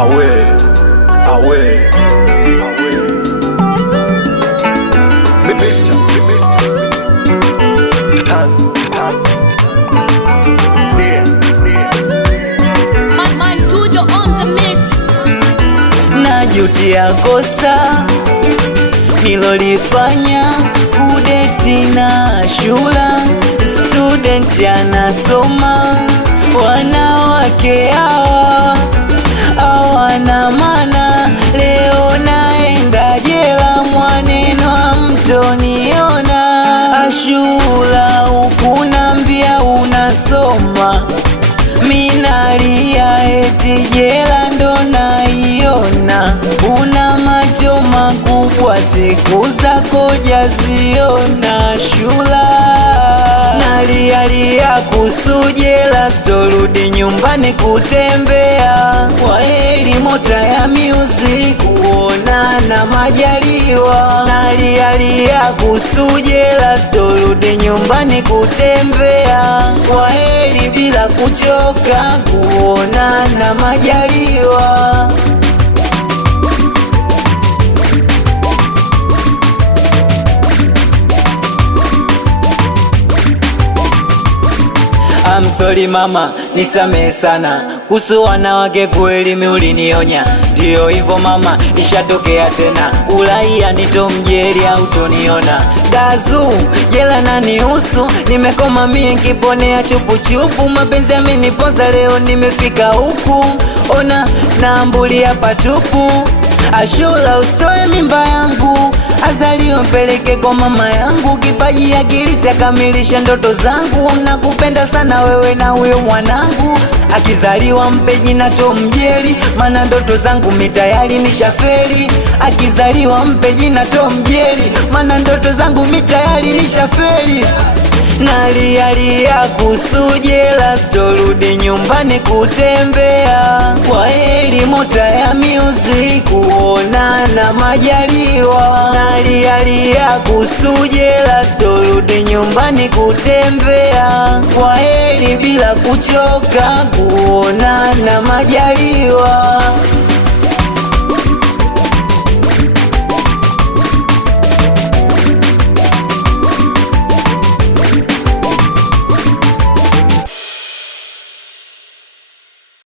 awe awe awe Mr. Tan Man Tujo on the mix. Najutia kosa nilolifanya kudeti na shula. Student anasoma, wanawake hawa hawana maana. Leo naenda jela, mwaneno hamtoniona. Ashura huku nambia unasoma, minalia eti jela ndo naiona. Una macho makubwa, siku zako jaziona. Shula nalialia kuhusu jela, sitorudi nyumbani kutembea. Kwaheri mota ya music, kuonana majaliwa. Nalialia kuhusu jela, sitorudi nyumbani kutembea. Kwaheri bila kuchoka, kuonana majaliwa. I'm sorry mama, nisamehe sana. Kuhusu wanawake kweli mi ulinionya. Ndio hivyo mama, ishatokea tena. Uraia nitomjeri au toniona. Dazu, jela na nihusu. Nimekoma mie kiponea chupu chupu. Mapenzi yameniponza, leo nimefika huku. Ona naambulia patupu. Ashura usitoe mimba yangu, azaliwe mpeleke kwa mama yangu. Kipaji akilisi akamilisha ndoto zangu. Nakupenda sana wewe na huyo mwanangu. Akizaliwa mpe jina Tom Jerry, mana ndoto zangu mitayari nishaferi. Akizaliwa mpe jina Tom Jerry, mana ndoto zangu mitayari nishaferi. Nalialia kuhusu jela, sitorudi nyumbani kutembea. Kwaheri mota ya music, kuonana majaliwa. Nalialia kuhusu jela, sitorudi nyumbani kutembea. Kwaheri bila kuchoka, kuonana majaliwa.